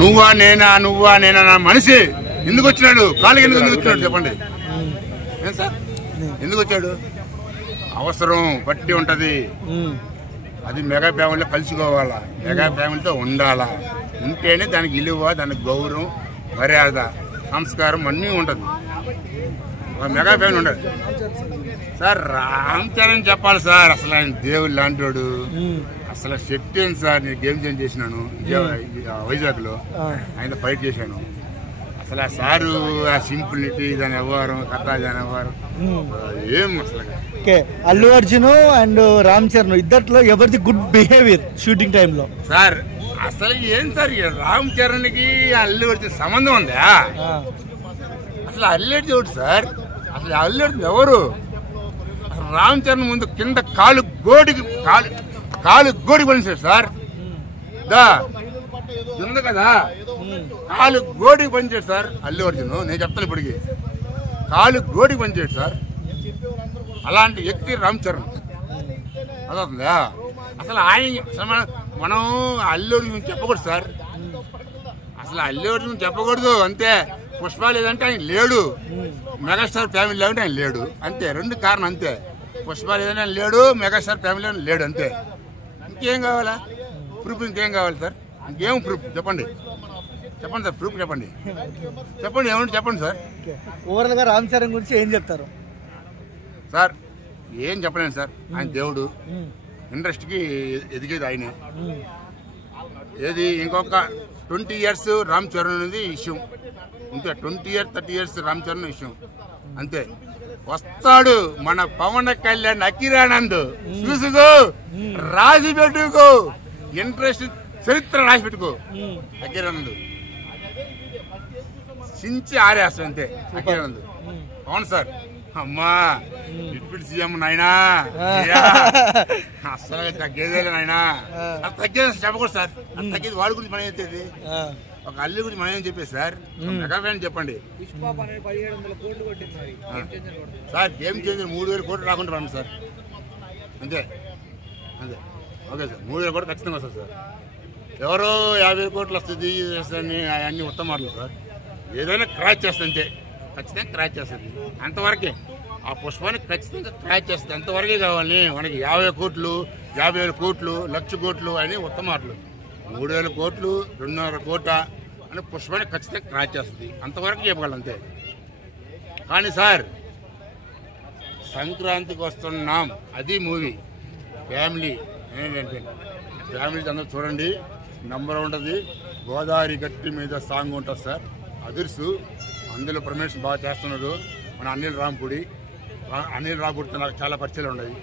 నువ్వా నేనా నా మనిషి ఎందుకు వచ్చినాడు? కాళ్ళకి ఎందుకు వచ్చినాడు చెప్పండి. ఏం సార్ ఎందుకు వచ్చాడు? అవసరం బట్టి ఉంటది. అది మెగా ఫ్యామిలీలో కలుసుకోవాలా, మెగా ఫ్యామిలీతో ఉండాలా. ఉంటేనే దానికి విలువ, దానికి గౌరవం, మర్యాద, సంస్కారం అన్నీ ఉంటుంది. మెగా ఫ్యామిలీ ఉండదు సార్. రామ్ చరణ్ చెప్పాలి సార్, అసలు ఆయన దేవుడు లాంటి. అసలు శక్తి ఏంటి సార్? నేను గేమ్ చేంజ్ చేసినాను వైజాగ్ లో, ఆయన ఫైట్ చేశాను. అసలు ఆ సారు ఆ సింపులిటీ, దాని వ్యవహారం, కథ, దాని వ్యవహారం ఏం అసలు. అల్లు అర్జున్ అండ్ రామ్ చరణ్ ఇద్దట్లో ఎవరిది గుడ్ బిహేవియర్ షూటింగ్ టైంలో సార్? అసలు ఏం సార్ రామ్ చరణ్ కి అల్లు అర్జున్ సంబంధం ఉందా? అసలు అల్లు అర్జున్ ఎవరు సార్? అసలు అల్లు అర్జున్ ఎవరు? రామ్ చరణ్ ముందు కింద కాలు గోడికి పనిచేశాడు సార్. ఉంది కదా, కాలు గోడికి పనిచేయడు సార్ అల్లు అర్జున్. నేను చెప్తాను ఇప్పటికి, కాలు గోడికి పనిచేయడు సార్. అలాంటి వ్యక్తి రామ్ చరణ్. అదవుతుందా? అసలు ఆయన మనం అల్లు అర్జున్ చెప్పకూడదు సార్. అసలు అల్లు అర్జున్ చెప్పకూడదు అంతే. పుష్ప లేదంటే ఆయన లేడు, మెగాస్టార్ ఫ్యామిలీ లేదంటే ఆయన లేడు అంతే. రెండు కారణం అంతే. పుష్ప లేదంటే ఆయన లేడు, మెగాస్టార్ ఫ్యామిలీ లేడు అంతే. ఇంకేం కావాలా? ప్రూఫ్ ఇంకేం కావాలి సార్? ఇంకేం ప్రూఫ్ చెప్పండి సార్. ప్రూఫ్ చెప్పండి ఏమంటే చెప్పండి సార్. ఓవరాల్ గా రామ్ చరణ్ గురించి ఏం చెప్తారు సార్? ఏం చెప్పలేను సార్. ఆయన దేవుడు, ఇండస్ట్రీకి ఎదిగేది ఆయనే. ఏది ఇంకొక 20 years రామ్ చరణ్ అనేది విషయం అంతే. 20 years 30 years రామ్ చరణ్ విషయం అంతే. వస్తాడు మన పవన్ కళ్యాణ్, అకిరానంద్ చూసుకో, రాసి పెట్టుకో, ఇంట్రెస్ట్ చరిత్ర రాసి పెట్టుకో. అకిరానంద్ చించి ఆరేస్తాడు అంతే. అకిరానంద్ అవును సార్. అమ్మా డిప్యూటీ సీఎం నాయనా, అసలు తగ్గేదే నాయనా. అది తగ్గేది చెప్పకూడదు సార్. అది తగ్గేది వాడి గురించి మనం ఏంటి, ఒక అల్లు గురించి మనం ఏం చెప్పేది సార్? మెగా ఫ్యామిలీ చెప్పండి సార్. గేమ్ చేంజర్ 3,000 కోట్లు రాకుండా రండి సార్ అంతే. ఓకే సార్, 3,000 కోట్లు ఖచ్చితంగా వస్తుంది సార్. ఎవరో 50,000 కోట్లు వస్తుంది అన్ని ఉత్తమ మాటలు సార్. ఏదైనా క్రాచ్ చేస్తుంది అంతే, ఖచ్చితంగా క్రాచ్ చేస్తుంది అంతవరకే. ఆ పుష్పాన్ని ఖచ్చితంగా క్రాచ్ చేస్తుంది అంతవరకే కావాలి మనకి. 50 కోట్లు 50,000 కోట్లు 1,00,000 కోట్లు అని ఉత్తమ మాటలు. 3,000 కోట్లు 2,500 కోట్ల అని పుష్పాన్ని ఖచ్చితంగా క్రాచ్ చేస్తుంది అంతవరకు చెప్పగలం అంతే. కానీ సార్ సంక్రాంతికి వస్తున్నాం, అది మూవీ ఫ్యామిలీ ఏంటంటే ఫ్యామిలీ అందరూ చూడండి. నంబర్ ఉంటుంది. గోదావరి గట్టి మీద సాంగ్ ఉంటుంది సార్, అదుర్సు. అందులో ప్రమేష్ బాగా చేస్తున్నాడు. మన అనిల్ రాంపూడితో నాకు చాలా పరిచయాలు ఉన్నాయి.